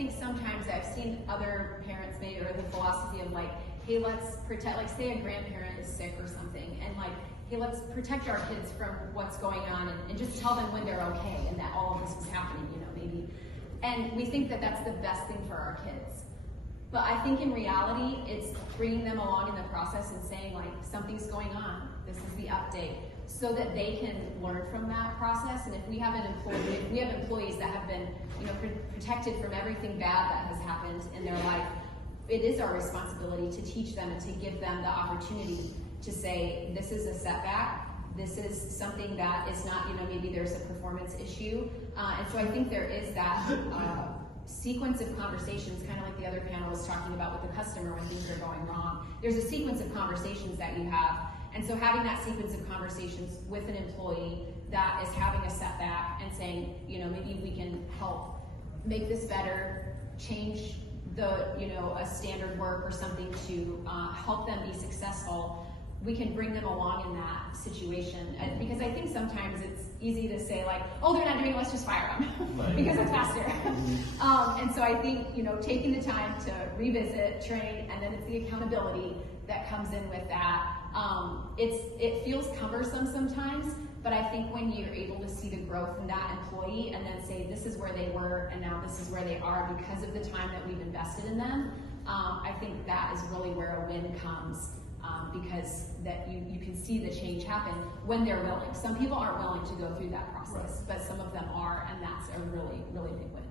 think sometimes I've seen other parents maybe, or the philosophy of like, hey, let's protect, like say a grandparent is sick or something, and like, hey, let's protect our kids from what's going on, and just tell them when they're okay and that all of this was happening, you know, maybe. And we think that that's the best thing for our kids. But I think in reality, it's bringing them along in the process and saying like, something's going on, this is the update, so that they can learn from that process. And if we have employees that have been, you know, protected from everything bad that has happened in their life, it is our responsibility to teach them and to give them the opportunity to say, this is a setback, this is something that is not, you know, maybe there's a performance issue. And so I think there is that sequence of conversations, kind of like the other panel was talking about with the customer when things are going wrong. There's a sequence of conversations that you have. And so having that sequence of conversations with an employee that is having a setback and saying, you know, maybe we can help make this better, change the, you know, a standard work or something to help them be successful, we can bring them along in that situation. And because I think sometimes it's easy to say like, oh, they're not doing it, let's just fire them because it's faster. And so I think, you know, taking the time to revisit, train, and then it's the accountability that comes in with that. It feels cumbersome sometimes, but I think when you're able to see the growth in that employee and then say, this is where they were and now this is where they are because of the time that we've invested in them, I think that is really where a win comes. Because that you can see the change happen when they're willing. Some people aren't willing to go through that process, but some of them are, and that's a really, really big win.